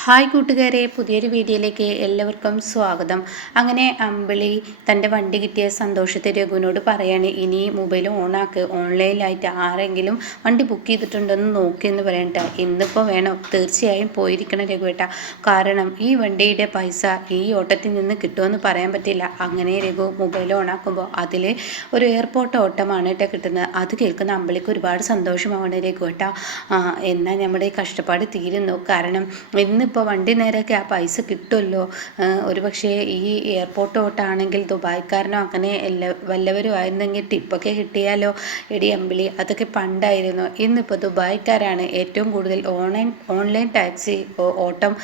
Hi കൂട്ടുകാരെ പുതിയൊരു വീഡിയോയിലേക്ക് എല്ലാവർക്കും സ്വാഗതം. അങ്ങനെ അമ്പിളി തന്റെ വണ്ടി കിട്ടിയ സന്തോഷത്തെ രഘുവിനോട് പറയാണ് ഇനി മൊബൈൽ ഓണാക്ക്. ഓൺലൈനിലായിട്ട് ആരെങ്കിലും വണ്ടി ബുക്ക് ചെയ്തിട്ടുണ്ടോ എന്ന് നോക്കിയെന്ന് പറയണ്ട ഇന്നിപ്പോൾ വേണം. തീർച്ചയായും പോയിരിക്കണം രഘുവേട്ട. കാരണം ഈ വണ്ടിയുടെ പൈസ ഈ ഓട്ടത്തിൽ നിന്ന് കിട്ടുമെന്ന് പറയാൻ പറ്റില്ല. അങ്ങനെ രഘു മൊബൈൽ ഓണാക്കുമ്പോൾ അതിൽ ഒരു എയർപോർട്ട് ഓട്ടമാണ് കേട്ടോ കിട്ടുന്നത്. അത് കേൾക്കുന്ന അമ്പിളിക്ക് ഒരുപാട് സന്തോഷമാവണം രഘുവേട്ട. എന്നാൽ നമ്മുടെ കഷ്ടപ്പാട് തീരുന്നു. കാരണം ഇന്ന് ഇപ്പോൾ വണ്ടി നേരെയൊക്കെ ആ പൈസ കിട്ടുമല്ലോ? ഒരു പക്ഷേ ഈ എയർപോർട്ടോട്ടാണെങ്കിൽ ദുബായ്ക്കാരനോ അങ്ങനെ എല്ലാ വല്ലവരും ആയിരുന്നെങ്കിൽ ടിപ്പൊക്കെ കിട്ടിയാലോ? എടി അമ്പിളി അതൊക്കെ പണ്ടായിരുന്നു. ഇന്നിപ്പോൾ ദുബായ്ക്കാരാണ് ഏറ്റവും കൂടുതൽ ഓൺലൈൻ ഓൺലൈൻ ടാക്സി ഓട്ടം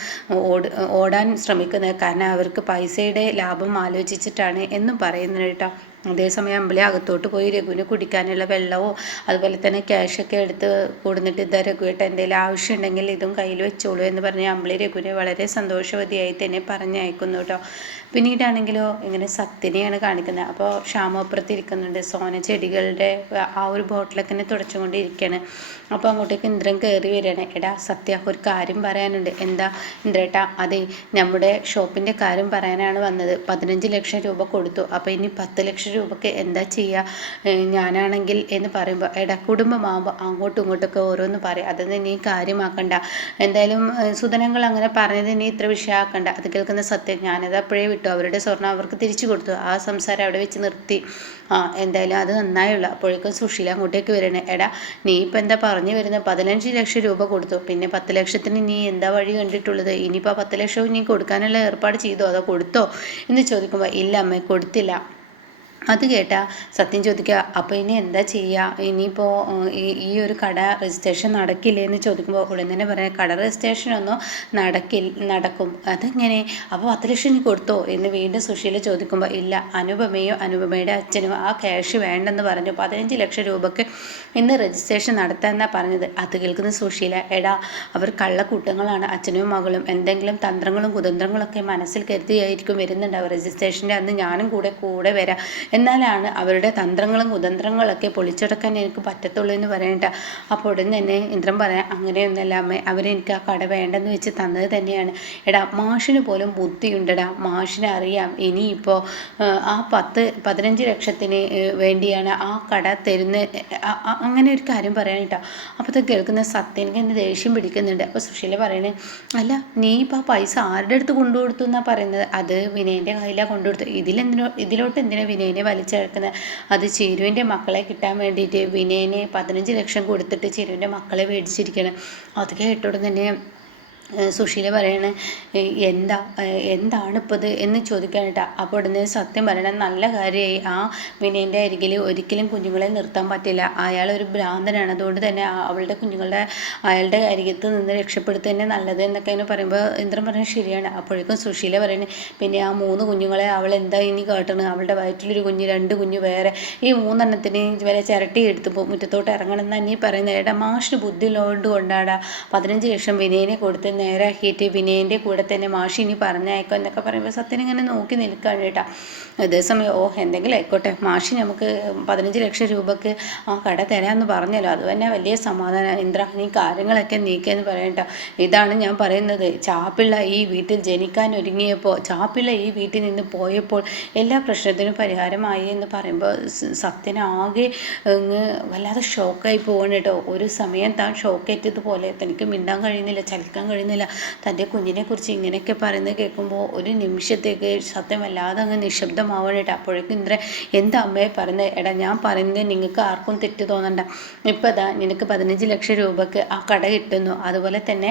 ഓട് ഓടാൻ ശ്രമിക്കുന്നത്. കാരണം അവർക്ക് പൈസയുടെ ലാഭം ആലോചിച്ചിട്ടാണ് എന്നും പറയുന്നത് കേട്ടോ. അതേസമയം അമ്പിളി അകത്തോട്ട് പോയി രഘുവിന് കുടിക്കാനുള്ള വെള്ളമോ അതുപോലെ തന്നെ ക്യാഷൊക്കെ എടുത്ത് കൊടുത്തിട്ട് ഇതാ രഘുവേട്ട എന്തെങ്കിലും ആവശ്യമുണ്ടെങ്കിൽ ഇതും കയ്യിൽ വെച്ചോളൂ എന്ന് പറഞ്ഞ് അമ്പിളി രഘുവിനെ വളരെ സന്തോഷവതിയായി തന്നെ പറഞ്ഞയക്കുന്നു കേട്ടോ. പിന്നീടാണെങ്കിലോ ഇങ്ങനെ സത്യനെയാണ് കാണിക്കുന്നത്. അപ്പോൾ ക്ഷാമപ്പുറത്ത് ഇരിക്കുന്നുണ്ട്. സോന ചെടികളുടെ ആ ഒരു ബോട്ടിലൊക്കെ തന്നെ തുടച്ചുകൊണ്ടിരിക്കുകയാണ്. അപ്പോൾ അങ്ങോട്ടേക്ക് ഇന്ദ്രൻ കയറി വരികയാണ്. എടാ സത്യ ഒരു കാര്യം പറയാനുണ്ട്. എന്താ ഇന്ദ്രേട്ടാ അതെ നമ്മുടെ ഷോപ്പിന്റെ കാര്യം പറയാനാണ് വന്നത്. പതിനഞ്ച് ലക്ഷം രൂപ കൊടുത്തു. അപ്പോൾ ഇനി പത്ത് ലക്ഷം രൂപയ്ക്ക് എന്താ ചെയ്യുക ഞാനാണെങ്കിൽ എന്ന് പറയുമ്പോൾ എടാ കുടുംബമാകുമ്പോൾ അങ്ങോട്ടും ഇങ്ങോട്ടൊക്കെ ഓരോന്ന് പറയും. അതൊന്നും നീ കാര്യമാക്കണ്ട. എന്തായാലും സുധനങ്ങൾ അങ്ങനെ പറഞ്ഞത് നീ ഇത്ര വിഷയമാക്കണ്ട അത് കേൾക്കുന്ന സത്യം. ഞാനത് അപ്പോഴേ വിട്ടു. അവരുടെ സ്വർണം അവർക്ക് തിരിച്ചു കൊടുത്തു. ആ സംസാരം അവിടെ വെച്ച് നിർത്തി. ആ എന്തായാലും അത് നന്നായുള്ള. അപ്പോഴേക്കും സുശീല അങ്ങോട്ടേക്ക് വരണേ. എടാ നീ ഇപ്പം എന്താ പറഞ്ഞു വരുന്നത് പതിനഞ്ച് ലക്ഷം രൂപ കൊടുത്തു. പിന്നെ പത്ത് ലക്ഷത്തിന് നീ എന്താ വഴി കണ്ടിട്ടുള്ളത്? ഇനിയിപ്പോൾ പത്ത് ലക്ഷവും നീ കൊടുക്കാനുള്ള ഏർപ്പാട് ചെയ്തോ? അതോ കൊടുത്തോ? എന്ന് ചോദിക്കുമ്പോൾ ഇല്ല അമ്മേ കൊടുത്തില്ല. അത് കേട്ടാ സത്യം ചോദിക്കുക അപ്പോൾ ഇനി എന്താ ചെയ്യുക ഇനിയിപ്പോൾ ഈ ഒരു കട രജിസ്ട്രേഷൻ നടക്കില്ലേ? എന്ന് ചോദിക്കുമ്പോൾ ഉടൻ തന്നെ പറയാം കട രജിസ്ട്രേഷനൊന്നും നടക്കില്ല നടക്കും. അതെങ്ങനെ? അപ്പോൾ പത്ത് ലക്ഷം ഇനി കൊടുത്തോ? എന്ന് വീണ്ടും സുശീല ചോദിക്കുമ്പോൾ ഇല്ല അനുപമയോ അനുപമയുടെ അച്ഛനും ആ ക്യാഷ് വേണ്ടെന്ന് പറഞ്ഞു. പതിനഞ്ച് ലക്ഷം രൂപയ്ക്ക് ഇന്ന് രജിസ്ട്രേഷൻ നടത്താമെന്നാണ് പറഞ്ഞത്. അത് കേൾക്കുന്ന സുശീല എടാ അവർ കള്ളക്കൂട്ടങ്ങളാണ്. അച്ഛനും മകളും എന്തെങ്കിലും തന്ത്രങ്ങളും കുതന്ത്രങ്ങളൊക്കെ മനസ്സിൽ കരുതിയായിരിക്കും വരുന്നുണ്ടാവും രജിസ്ട്രേഷന്റെ അന്ന് ഞാനും കൂടെ കൂടെ വരാം. എന്നാലാണ് അവരുടെ തന്ത്രങ്ങളും കുതന്ത്രങ്ങളൊക്കെ പൊളിച്ചെടുക്കാൻ എനിക്ക് പറ്റത്തുള്ളൂ എന്ന് പറയണ്ട. അപ്പോൾ ഉടൻ തന്നെ ഇന്ദ്രൻ പറയാം അങ്ങനെയൊന്നല്ല അമ്മേ അവരെനിക്ക് ആ കട വേണ്ടെന്ന് വെച്ച് തന്നത് തന്നെയാണ്. എടാ മാഷിന് പോലും ബുദ്ധിയുണ്ടടാ. മാഷിനെ അറിയാം. ഇനിയിപ്പോൾ ആ പത്ത് പതിനഞ്ച് ലക്ഷത്തിന് വേണ്ടിയാണ് ആ കട തരുന്ന അങ്ങനെ ഒരു കാര്യം പറയാൻ കേട്ടോ അപ്പോൾ അത് കേൾക്കുന്ന സത്യം എനിക്ക് എന്നെ ദേഷ്യം പിടിക്കുന്നുണ്ട്. അപ്പോൾ സുശീല പറയണേ അല്ല നീ ഇപ്പോൾ ആ പൈസ ആരുടെ അടുത്ത് കൊണ്ടുകൊടുത്തു എന്നാണ് പറയുന്നത്? അത് വിനയന്റെ കയ്യിലാണ് കൊണ്ടുകൊടുത്തത്. ഇതിലെന്തിനോ ഇതിലോട്ട് എന്തിനാണ് വിനയനെ വലിച്ചെടുക്കുന്നത്. അത് ചിരുവിന്റെ മക്കളെ കിട്ടാൻ വേണ്ടിയിട്ട് വിനയനെ പതിനഞ്ച് ലക്ഷം കൊടുത്തിട്ട് ചിരുവിന്റെ മക്കളെ മേടിച്ചിരിക്കണം അത് കേട്ടോടെ തന്നെ സുശീല പറയണ എന്താ എന്താണ് ഇപ്പോൾ ഇത് എന്ന് ചോദിക്കാനായിട്ട് അപ്പോൾ ഉടനെ സത്യം പറയണം നല്ല കാര്യമായി ആ വിനയന്റെ അരികിൽ ഒരിക്കലും കുഞ്ഞുങ്ങളെ നിർത്താൻ പറ്റില്ല. അയാൾ ഒരു ഭ്രാന്തനാണ്. അതുകൊണ്ട് തന്നെ അവളുടെ കുഞ്ഞുങ്ങളുടെ അയാളുടെ അരികത്ത് നിന്ന് രക്ഷപ്പെടുത്തുക തന്നെ നല്ലത് എന്നൊക്കെ അതിന് പറയുമ്പോൾ ഇന്ദ്രൻ പറഞ്ഞാൽ ശരിയാണ്. അപ്പോഴേക്കും സുശീല പറയണേ പിന്നെ ആ മൂന്ന് കുഞ്ഞുങ്ങളെ അവൾ എന്താ ഇനി കേട്ടണ്? അവളുടെ വയറ്റിലൊരു കുഞ്ഞ് രണ്ട് കുഞ്ഞ് വേറെ. ഈ മൂന്നെണ്ണത്തിന് വരെ ചിരട്ടി എടുത്ത് മുറ്റത്തോട്ട് ഇറങ്ങണം എന്ന് നീ പറയുന്നത് ഏട്ടാ മാഷിന് ബുദ്ധി ഉള്ളതുകൊണ്ട് കൊണ്ടാടാ. പതിനഞ്ച് ലക്ഷം വിനയനെ കൊടുത്ത് നേരാക്കിയിട്ട് വിനയന്റെ കൂടെ തന്നെ മാഷി ഇനി പറഞ്ഞയക്കോ എന്നൊക്കെ പറയുമ്പോൾ സത്യൻ ഇങ്ങനെ നോക്കി നിൽക്കുകയാണ് കേട്ടോ. അതേസമയം ഓ എന്തെങ്കിലും ആയിക്കോട്ടെ. മാഷി നമുക്ക് പതിനഞ്ച് ലക്ഷം രൂപക്ക് ആ കട തരാമെന്ന് പറഞ്ഞല്ലോ. അത് തന്നെ വലിയ സമാധാനം. ഇന്ദ്ര നീ കാര്യങ്ങളൊക്കെ നീക്കിയെന്ന് പറയട്ടോ ഇതാണ് ഞാൻ പറയുന്നത്. ചാപ്പിള്ള ഈ വീട്ടിൽ ജനിക്കാൻ ഒരുങ്ങിയപ്പോൾ ചാപ്പിള്ള ഈ വീട്ടിൽ നിന്ന് പോയപ്പോൾ എല്ലാ പ്രശ്നത്തിനും പരിഹാരമായി എന്ന് പറയുമ്പോൾ സത്യനാകെ വല്ലാതെ ഷോക്കായി പോകണം കേട്ടോ. ഒരു സമയം താൻ ഷോക്കേറ്റതുപോലെ തനിക്ക് മിണ്ടാൻ കഴിയുന്നില്ല ചലിക്കാൻ കഴിയുന്നില്ല. പറ്റുന്നില്ല തന്റെ കുഞ്ഞിനെക്കുറിച്ച് ഇങ്ങനെയൊക്കെ പറയുന്നത് കേൾക്കുമ്പോൾ ഒരു നിമിഷത്തേക്ക് സത്യം വല്ലാതെ അങ്ങ് നിശബ്ദമാവണേട്ട് അപ്പോഴേക്കും ഇന്ദ്ര എന്താ അമ്മയെ പറയുന്നത് എടാ ഞാൻ പറയുന്നത് നിങ്ങൾക്ക് ആർക്കും തെറ്റ് തോന്നണ്ട. ഇപ്പം അതാ നിനക്ക് പതിനഞ്ച് ലക്ഷം രൂപക്ക് ആ കട കിട്ടുന്നു. അതുപോലെ തന്നെ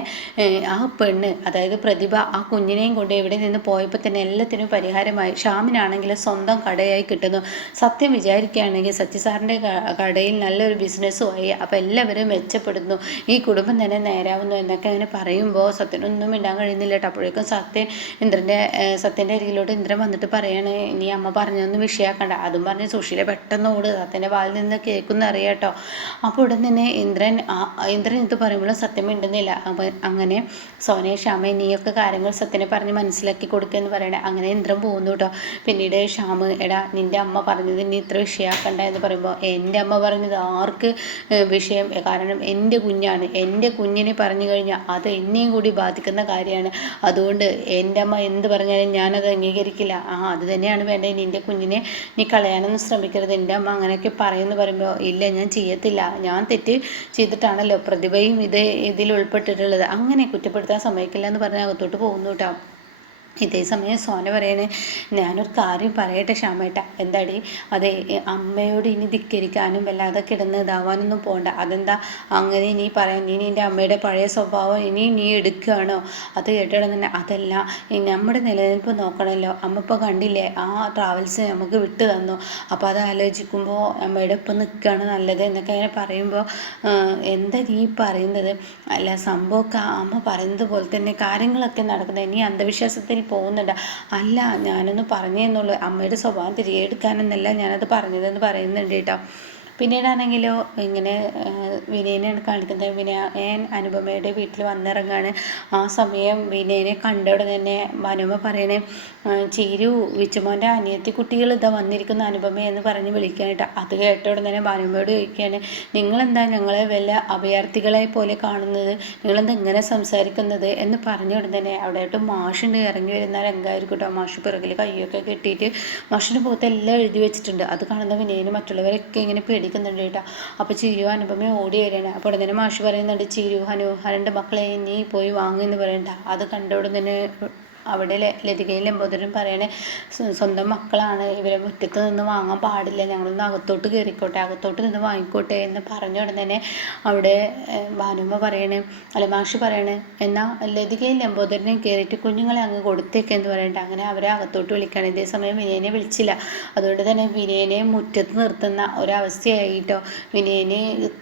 ആ പെണ്ണ് അതായത് പ്രതിഭ ആ കുഞ്ഞിനെയും കൊണ്ട് എവിടെ നിന്ന് പോയപ്പോൾ തന്നെ എല്ലാത്തിനും പരിഹാരമായി. ഷാമിനാണെങ്കിൽ സ്വന്തം കടയായി കിട്ടുന്നു. സത്യം വിചാരിക്കുകയാണെങ്കിൽ സത്യസാറിന്റെ കടയിൽ നല്ലൊരു ബിസിനസ്സുമായി അപ്പോൾ എല്ലാവരും മെച്ചപ്പെടുന്നു. ഈ കുടുംബം തന്നെ നേരാവുന്നു എന്നൊക്കെ അങ്ങനെ പറയുമ്പോൾ സത്യനൊന്നും മിണ്ടാൻ കഴിയുന്നില്ല കേട്ടോ അപ്പോഴേക്കും സത്യൻ ഇന്ദ്രന്റെ സത്യന്റെ അരികിലോട്ട് ഇന്ദ്രൻ വന്നിട്ട് പറയാണ് ഇനി അമ്മ പറഞ്ഞൊന്നും വിഷയാക്കണ്ട. അതും പറഞ്ഞ് സുശീല പെട്ടെന്ന് ഓട്. സത്യന്റെ വാലിൽ നിന്ന് കേൾക്കുന്ന അറിയാട്ടോ. അപ്പോൾ ഉടൻ തന്നെ ഇന്ദ്രൻ ഇന്ദ്രൻ ഇത് പറയുമ്പോഴും സത്യം മിണ്ടുന്നില്ല. അങ്ങനെ സോനെ ശ്യാമ നീയൊക്കെ കാര്യങ്ങൾ സത്യനെ പറഞ്ഞ് മനസ്സിലാക്കി കൊടുക്കുക എന്ന് പറയണേ. അങ്ങനെ ഇന്ദ്രൻ പോകുന്നു കേട്ടോ. പിന്നീട് ശ്യാമ് എടാ നിന്റെ അമ്മ പറഞ്ഞത് ഇനി ഇത്ര വിഷയാക്കണ്ട എന്ന് പറയുമ്പോൾ എന്റെ അമ്മ പറഞ്ഞത് ആർക്ക് വിഷയം? കാരണം എന്റെ കുഞ്ഞാണ്. എന്റെ കുഞ്ഞിനെ പറഞ്ഞു കഴിഞ്ഞാൽ അത് എന്നെയും കൂടി ബാധിക്കുന്ന കാര്യമാണ്. അതുകൊണ്ട് എന്റെ അമ്മ എന്ത് പറഞ്ഞാലും ഞാനത് അംഗീകരിക്കില്ല. ആ അത് തന്നെയാണ് വേണ്ടത്. നിന്റെ കുഞ്ഞിനെ നീ കളയാനൊന്നും ശ്രമിക്കരുത്. എന്റെ അമ്മ അങ്ങനെയൊക്കെ പറയുമെന്ന് പറയുമ്പോൾ ഇല്ല ഞാൻ ചെയ്യത്തില്ല. ഞാൻ തെറ്റ് ചെയ്തിട്ടാണല്ലോ പ്രതിഭയും ഇത് ഇതിൽ ഉൾപ്പെട്ടിട്ടുള്ളത്. അങ്ങനെ കുറ്റപ്പെടുത്താൻ സമ്മതിക്കില്ല എന്ന് പറഞ്ഞാൽ അകത്തോട്ട് പോകുന്നു കേട്ടോ. ഇതേ സമയം സോന പറയണേ ഞാനൊരു കാര്യം പറയട്ടെ ശ്യാമേട്ട. എന്താടി? അതെ അമ്മയോട് ഇനി ധിക്കരിക്കാനും വല്ലാതെ കിടന്ന് ഇതാവാനൊന്നും പോകണ്ട അതെന്താ? അങ്ങനെ നീ പറയാൻ നീ നിന്റെ അമ്മയുടെ പഴയ സ്വഭാവം ഇനി നീ എടുക്കുകയാണോ? അത് കേട്ടിടം തന്നെ. അതല്ല നമ്മുടെ നിലനിൽപ്പ് നോക്കണമല്ലോ അമ്മ ഇപ്പോൾ കണ്ടില്ലേ ആ ട്രാവൽസ് നമുക്ക് വിട്ടു തന്നു. അപ്പോൾ അത് ആലോചിക്കുമ്പോൾ അമ്മയുടെ ഒപ്പം നിൽക്കുകയാണ് നല്ലത് എന്നൊക്കെ അങ്ങനെ പറയുമ്പോൾ എന്താ നീ പറയുന്നത്? അല്ല സംഭവമൊക്കെ അമ്മ പറയുന്നത് പോലെ തന്നെ കാര്യങ്ങളൊക്കെ നടക്കുന്നത്. ഇനി അന്ധവിശ്വാസത്തിൽ പോകുന്നുണ്ട്. അല്ല ഞാനൊന്ന് പറഞ്ഞേന്നുള്ളൂ അമ്മയുടെ സ്വഭാവം തിരികെ എടുക്കാനെന്നല്ല ഞാനത് പറഞ്ഞതെന്ന് പറയുന്നുണ്ട് കേട്ടോ. പിന്നീടാണെങ്കിലോ ഇങ്ങനെ വിനയനെയാണ് കാണിക്കുന്നത് വിനയൻ അനുപമയുടെ വീട്ടിൽ വന്നിറങ്ങാണ്. ആ സമയം വിനയനെ കണ്ട ഉടനെ തന്നെ മനോമ പറയണേ ചീരു വിച്ചുമോന്റെ അനിയത്തി കുട്ടികൾ ഇതാ വന്നിരിക്കുന്ന അനുപമ എന്ന് പറഞ്ഞ് വിളിക്കാനായിട്ട്. അത് കേട്ട ഉടനെ തന്നെ ഭാനുമയോട് ചോദിക്കുകയാണ് നിങ്ങളെന്താ ഞങ്ങളെ വല്ല അഭയാർത്ഥികളെ പോലെ കാണുന്നത്? നിങ്ങളെന്താ ഇങ്ങനെ സംസാരിക്കുന്നത്? എന്ന് പറഞ്ഞ ഉടനെ തന്നെ അവിടെയായിട്ട് മാഷുണ്ട് ഇറങ്ങി വരുന്ന രംഗമായിരിക്കും കേട്ടോ മാഷ് പിറകിൽ കയ്യൊക്കെ കെട്ടിയിട്ട് മാഷിന്റെ മുഖത്ത് എല്ലാം എഴുതി വെച്ചിട്ടുണ്ട്. അത് കാണുന്ന വിനയന് മറ്റുള്ളവരൊക്കെ ഇങ്ങനെ പേടി പേടിക്കുന്നുണ്ട് കേട്ടോ. അപ്പോൾ ചിരു അനുപമ ഓടി വരികയാണ്. അപ്പോൾ ഉടനെ മാഷ് പറയുന്നുണ്ട് ചിരു ഹരന്റെ മക്കളെ നീ പോയി വാങ്ങുമെന്ന് പറയണ്ട. അത് കണ്ട ഉടനെ അവിടെ ലതികയും ലംബോദരനും പറയണേ സ്വന്തം മക്കളാണ് ഇവരെ മുറ്റത്ത് നിന്ന് വാങ്ങാൻ പാടില്ല ഞങ്ങളൊന്ന് അകത്തോട്ട് കയറിക്കോട്ടെ അകത്തോട്ട് നിന്ന് വാങ്ങിക്കോട്ടെ എന്ന് പറഞ്ഞ ഉടനെ തന്നെ അവിടെ ഭാനുമ്മ പറയണേ അല്ല മാഷ് പറയണേ എന്നാൽ ലതികയും ലംബോദരനെയും കയറിയിട്ട് കുഞ്ഞുങ്ങളെ അങ്ങ് കൊടുത്തേക്കെന്ന് പറയണ്ട. അങ്ങനെ അവരെ അകത്തോട്ട് വിളിക്കുകയാണ് ഇതേ സമയം വിനയനെ വിളിച്ചില്ല. അതുകൊണ്ട് തന്നെ വിനയനെ മുറ്റത്ത് നിർത്തുന്ന ഒരവസ്ഥയായിട്ടോ വിനയന്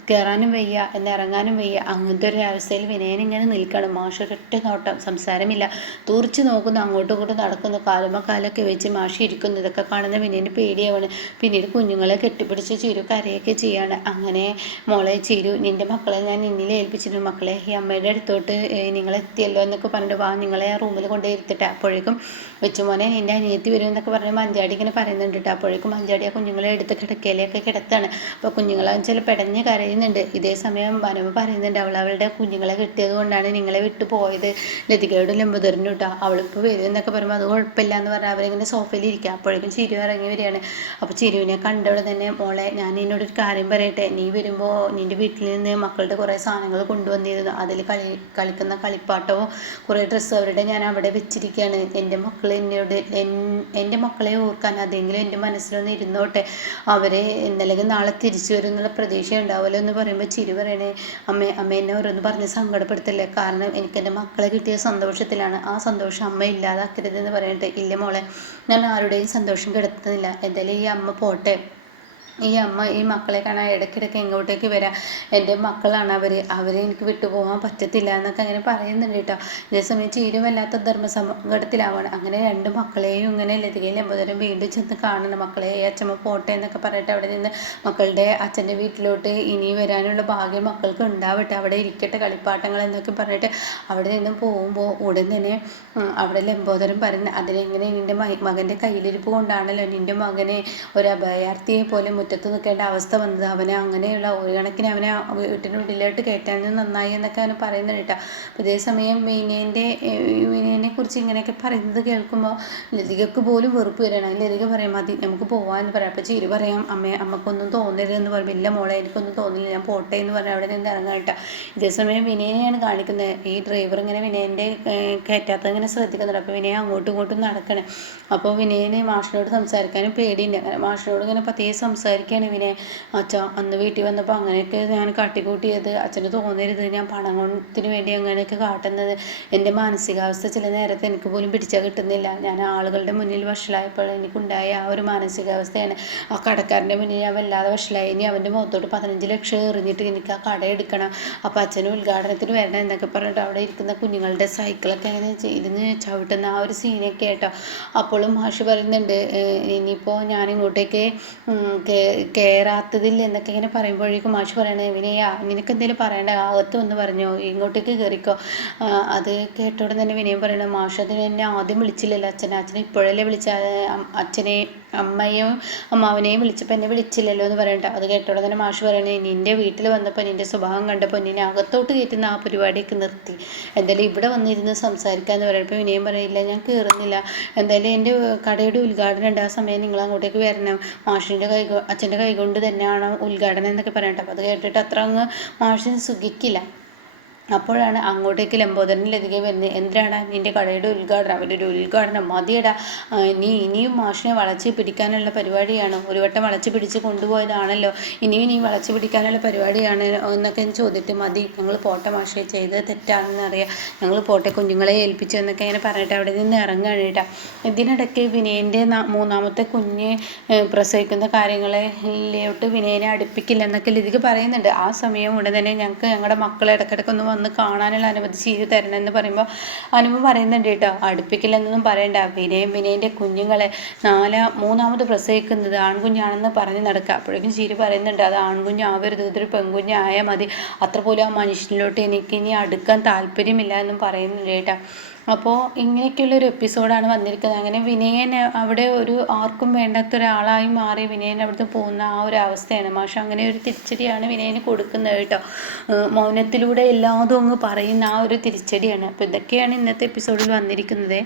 കയറാനും വയ്യ എന്നിറങ്ങാനും വയ്യ അങ്ങനത്തെ ഒരു അവസ്ഥയിൽ വിനയൻ ഇങ്ങനെ നിൽക്കണം. മാഷ് ഒരൊറ്റ നോട്ടം സംസാരമില്ല. തൂർച്ച് നോക്കുന്നു അങ്ങോട്ടും ഇങ്ങോട്ടും നടക്കുന്നു കാലുമ കാലൊക്കെ വെച്ച് മാഷി ഇരിക്കുന്നു. ഇതൊക്കെ കാണുന്ന പിന്നീട് പേടിയാവാണ്. പിന്നീട് കുഞ്ഞുങ്ങളെ കെട്ടിപ്പിടിച്ച് ചിരു കരയൊക്കെ ചെയ്യാണ്. അങ്ങനെ മോളെ ചിരു നിന്റെ മക്കളെ ഞാൻ നിന്നിൽ ഏൽപ്പിച്ചിരുന്നു. മക്കളെ ഈ അമ്മയുടെ അടുത്തോട്ട് നിങ്ങൾ എത്തിയല്ലോ എന്നൊക്കെ പറഞ്ഞിട്ട് വാ നിങ്ങളെ ആ റൂമിൽ കൊണ്ടേ ഇരുത്തിട്ട് അപ്പോഴേക്കും വെച്ചുമോനെ നിന്റെ അനിയത്തി വരും എന്നൊക്കെ പറഞ്ഞ് മഞ്ചാടി ഇങ്ങനെ പറയുന്നുണ്ട് കേട്ടോ. അപ്പോഴേക്കും മഞ്ചാടി ആ കുഞ്ഞുങ്ങളെ എടുത്ത് കിടക്കയിലേക്ക് കിടത്താണ്. അപ്പോൾ കുഞ്ഞുങ്ങളെ ചില പെടഞ്ഞ് കരയുന്നുണ്ട്. ഇതേ സമയം വനമ പറയുന്നുണ്ട് അവൾ അവളുടെ കുഞ്ഞുങ്ങളെ കിട്ടിയത് കൊണ്ടാണ് നിങ്ങളെ വിട്ടു പോയത്. ലതികയോടും ലംബുദറിനും കേട്ടോ. അവൾ ഇപ്പോൾ വരും എന്നൊക്കെ പറയുമ്പോൾ അത് കുഴപ്പമില്ല എന്ന് പറഞ്ഞാൽ അവരിങ്ങനെ സോഫയിൽ ഇരിക്കുക അപ്പോഴേക്കും ചിരി ഇറങ്ങി വരികയാണ്. അപ്പോൾ ചിരുവിനെ കണ്ടവിടെ തന്നെ മോളെ ഞാൻ നിന്നോട് ഒരു കാര്യം പറയട്ടെ. നീ വരുമ്പോൾ നിന്റെ വീട്ടിൽ നിന്ന് മക്കളുടെ കുറേ സാധനങ്ങൾ കൊണ്ടുവന്നിരുന്നു. അതിൽ കളി കളിക്കുന്ന കളിപ്പാട്ടവും കുറേ ഡ്രസ്സ് അവരുടെ ഞാൻ അവിടെ വെച്ചിരിക്കുകയാണ്. എന്റെ മക്കൾ എന്നോട് എന്റെ മക്കളെ ഓർക്കാൻ അതെങ്കിലും എന്റെ മനസ്സിലൊന്ന് ഇരുന്നോട്ടെ. അവരെ ഇന്നല്ലെങ്കിൽ നാളെ തിരിച്ചു വരും എന്നുള്ള പ്രതീക്ഷ ഉണ്ടാവുമല്ലോ എന്ന് പറയുമ്പോൾ ചിരി പറയണേ അമ്മ അമ്മ എന്നെ ഓരോന്ന് പറഞ്ഞ് സങ്കടപ്പെടുത്തല്ലേ? കാരണം എനിക്ക് എന്റെ മക്കളെ കിട്ടിയ സന്തോഷത്തിലാണ്. ആ സന്തോഷം അമ്മ ഇല്ലാതാക്കരുതെന്ന് പറഞ്ഞിട്ട് ഇല്ല മോളെ. ഞാൻ ആരുടെയും സന്തോഷം കെടുത്തുന്നില്ല. എന്തായാലും ഈ അമ്മ പോട്ടെ. ഈ അമ്മ ഈ മക്കളെ കാണാൻ ഇടയ്ക്കിടയ്ക്ക് എങ്ങോട്ടേക്ക് വരാം? എന്റെ മക്കളാണ് അവർ അവരെ എനിക്ക് വിട്ടുപോകാൻ പറ്റത്തില്ല എന്നൊക്കെ അങ്ങനെ പറയുന്നുണ്ട് കേട്ടോ. അതേസമയം ചീരും വല്ലാത്ത ധർമ്മസങ്കടത്തിലാവാണ്. അങ്ങനെ രണ്ട് മക്കളെയും ഇങ്ങനെ ലതികയിൽ എമ്പതരം വീണ്ടും ചെന്ന് കാണണം. മക്കളെ അച്ഛമ്മ പോട്ടെ എന്നൊക്കെ പറഞ്ഞിട്ട് അവിടെ നിന്ന് മക്കളുടെ അച്ഛന്റെ വീട്ടിലോട്ട് ഇനി വരാനുള്ള ഭാഗ്യം മക്കൾക്ക് ഉണ്ടാവട്ടെ. അവിടെ ഇരിക്കട്ടെ കളിപ്പാട്ടങ്ങൾ എന്നൊക്കെ പറഞ്ഞിട്ട് അവിടെ നിന്ന് പോകുമ്പോൾ ഉടൻ തന്നെ അവിടെ ലംബോദരം പറഞ്ഞ് അതിനെങ്ങനെ നിന്റെ മകന്റെ കയ്യിലിരിപ്പ് കൊണ്ടാണല്ലോ നിന്റെ മകനെ ഒരു അഭയാർത്ഥിയെ പോലെ മുറ്റത്ത് നിൽക്കേണ്ട അവസ്ഥ വന്നത്. അവനെ അങ്ങനെയുള്ള ഒരു കണക്കിന് അവനെ വീട്ടിനുള്ളിലോട്ട് കയറ്റാനും നന്നായി എന്നൊക്കെ അവന് പറയുന്നുണ്ട് കേട്ടോ. അപ്പോൾ ഇതേസമയം വിനയന്റെ വിനയനെ കുറിച്ച് ഇങ്ങനെയൊക്കെ പറയുന്നത് കേൾക്കുമ്പോൾ ലതികക്ക് പോലും വെറുപ്പ് വരണം ലതിക പറയാം മതി നമുക്ക് പോകാമെന്ന് പറയാം. അപ്പോൾ ചിരി പറയാം അമ്മ അമ്മക്കൊന്നും തോന്നരുതെന്ന് പറയും. ഇല്ല മോളെ എനിക്കൊന്നും തോന്നില്ല. ഞാൻ പോട്ടെ എന്ന് പറഞ്ഞാൽ അവിടെ നിന്ന് ഇറങ്ങാം കേട്ടോ. ഇതേസമയം വിനയനെയാണ് കാണിക്കുന്നത്. ഈ ഡ്രൈവർ ഇങ്ങനെ വിനയന്റെ കയറ്റാത്ത ഇങ്ങനെ ശ്രദ്ധിക്കുന്നുണ്ട്. അപ്പോൾ വിനയ അങ്ങോട്ടും ഇങ്ങോട്ടും നടക്കണേ. അപ്പോൾ വിനയന് മാഷിനോട് സംസാരിക്കാനും പേടിയുണ്ട്. അങ്ങനെ മാഷിനോട് ഇങ്ങനെ പതിയെ സംസാരിക്കും. സംസാരിക്കുകയാണ് ഇവനെ. അച്ഛ അന്ന് വീട്ടിൽ വന്നപ്പോൾ അങ്ങനെയൊക്കെ ഞാൻ കാട്ടിക്കൂട്ടിയത്. അച്ഛന് തോന്നരുത് ഞാൻ പണത്തിന് വേണ്ടി അങ്ങനെയൊക്കെ കാട്ടുന്നത്. എന്റെ മാനസികാവസ്ഥ ചില നേരത്തെ എനിക്ക് പോലും പിടിച്ചാൽ കിട്ടുന്നില്ല. ഞാൻ ആളുകളുടെ മുന്നിൽ വഷളായപ്പോൾ എനിക്കുണ്ടായ ആ ഒരു മാനസികാവസ്ഥയാണ്. ആ കടക്കാരന്റെ മുന്നിൽ ഞാൻ വല്ലാതെ വഷളായി. ഇനി അവന്റെ മുഖത്തോട്ട് പതിനഞ്ച് ലക്ഷം എറിഞ്ഞിട്ട് എനിക്ക് ആ കട എടുക്കണം. അപ്പോൾ അച്ഛന് ഉദ്ഘാടനത്തിന് വരണം എന്നൊക്കെ പറഞ്ഞിട്ട് അവിടെ ഇരിക്കുന്ന കുഞ്ഞുങ്ങളുടെ സൈക്കിളൊക്കെ അങ്ങനെ ഇരുന്ന് ചവിട്ടുന്ന ആ ഒരു സീനൊക്കെ കേട്ടോ. അപ്പോഴും മാഷ് പറയുന്നുണ്ട് ഇനിയിപ്പോൾ ഞാൻ ഇങ്ങോട്ടേക്ക് കയറാത്തതിൽ എന്നൊക്കെ ഇങ്ങനെ പറയുമ്പോഴേക്കും മാഷ് പറയണത് വിനയ നിനക്ക് എന്തെങ്കിലും പറയണ്ട? അകത്ത് വന്ന് പറഞ്ഞോ ഇങ്ങോട്ടേക്ക് കയറിക്കോ അത് കേട്ടോടെ തന്നെ വിനയം പറയണത് മാഷ് അതിന് എന്നെ ആദ്യം വിളിച്ചില്ലല്ലോ അച്ഛനെ. അച്ഛനെ ഇപ്പോഴല്ലേ വിളിച്ച അച്ഛനെ അമ്മയും അമ്മാവനെയും വിളിച്ചപ്പോൾ എന്നെ വിളിച്ചില്ലല്ലോ എന്ന് പറയണ്ട. അത് കേട്ടോടെ തന്നെ മാഷ് പറയണേ നിന്റെ വീട്ടിൽ വന്നപ്പോൾ നിന്റെ സ്വഭാവം കണ്ടപ്പോൾ നിന്നെ അകത്തോട്ട് കയറ്റുന്ന ആ പരിപാടിയൊക്കെ നിർത്തി. എന്തായാലും ഇവിടെ വന്നിരുന്ന് സംസാരിക്കാമെന്ന് പറയുമ്പോൾ വിനയം പറയില്ല ഞാൻ കയറുന്നില്ല എന്തായാലും എന്റെ കടയുടെ ഉദ്ഘാടനം ഉണ്ട്. ആ സമയം നിങ്ങൾ അങ്ങോട്ടേക്ക് വരണം. മാഷിന്റെ കൈ അച്ഛന്റെ കൈകൊണ്ട് തന്നെയാണ് ഉദ്ഘാടനം എന്നൊക്കെ പറയട്ടെ അപ്പോൾ അത് കേട്ടിട്ട് അത്ര അങ്ങ് മാഷിന് സുഖിക്കില്ല. അപ്പോഴാണ് അങ്ങോട്ടേക്ക് ലംബോദരൻ ലതിക വരുന്നത്. എന്തിനാണ് നിന്റെ കടയുടെ ഉദ്ഘാടനം അവരുടെ ഒരു ഉദ്ഘാടനം. മതിയടാ. നീ ഇനിയും മാഷിനെ വളച്ച് പിടിക്കാനുള്ള പരിപാടിയാണ്. ഒരു വട്ടം വളച്ച് പിടിച്ച് കൊണ്ടുപോയതാണല്ലോ. ഇനിയും നീ വളച്ച് പിടിക്കാനുള്ള പരിപാടിയാണ് എന്നൊക്കെ ചോദിച്ചിട്ട് മതി. ഞങ്ങൾ പോട്ടെ മാഷെ. ചെയ്തത് തെറ്റാണെന്ന് അറിയാം. ഞങ്ങൾ പോട്ടെ കുഞ്ഞുങ്ങളെ ഏൽപ്പിച്ചു എന്നൊക്കെ ഇങ്ങനെ പറഞ്ഞിട്ട് അവിടെ നിന്ന് ഇറങ്ങുകയാണ് കേട്ടോ. ഇതിനിടയ്ക്ക് വിനയന്റെ മൂന്നാമത്തെ കുഞ്ഞ് പ്രസവിക്കുന്ന കാര്യങ്ങളിലോട്ട് വിനയനെ അടുപ്പിക്കില്ല എന്നൊക്കെ ലതിക പറയുന്നുണ്ട്. ആ സമയം ഉടനെ തന്നെ ഞങ്ങൾക്ക് ഞങ്ങളുടെ മക്കളെ ഇടയ്ക്കിടയ്ക്കൊന്ന് വന്ന് കാണാനുള്ള അനുമതി ചെയ്തു തരണമെന്ന് പറയുമ്പോൾ അനുമ പറയുന്നുണ്ട് കേട്ടോ അടുപ്പിക്കില്ലെന്നൊന്നും പറയണ്ട. വിനയം വിനയന്റെ കുഞ്ഞുങ്ങളെ നാലാ മൂന്നാമത് പ്രസവിക്കുന്നത് ആൺകുഞ്ഞാണെന്ന് പറഞ്ഞ് നടക്കുക. അപ്പോഴേക്കും ചിരി പറയുന്നുണ്ട് അത് ആൺകുഞ്ഞാവരുത് ഇതൊരു പെൺകുഞ്ഞായാൽ മതി. അത്ര പോലും ആ മനുഷ്യനിലോട്ട് എനിക്ക് ഇനി അടുക്കാൻ താല്പര്യമില്ല എന്നും പറയുന്നുണ്ട് കേട്ടോ. അപ്പോൾ ഇങ്ങനെയൊക്കെയുള്ളൊരു എപ്പിസോഡാണ് വന്നിരിക്കുന്നത്. അങ്ങനെ വിനയൻ അവിടെ ഒരു ആർക്കും വേണ്ടാത്ത ഒരാളായി മാറി വിനയൻ അവിടുത്തെ പോകുന്ന ആ ഒരു അവസ്ഥയാണ്. മാഷ അങ്ങനെ ഒരു തിരിച്ചടിയാണ് വിനയന് കൊടുക്കുന്നത് കേട്ടോ. മൗനത്തിലൂടെ എല്ലാതും അങ്ങ് പറയുന്ന ആ ഒരു തിരിച്ചടിയാണ്. അപ്പോൾ ഇതൊക്കെയാണ് ഇന്നത്തെ എപ്പിസോഡിൽ വന്നിരിക്കുന്നത്.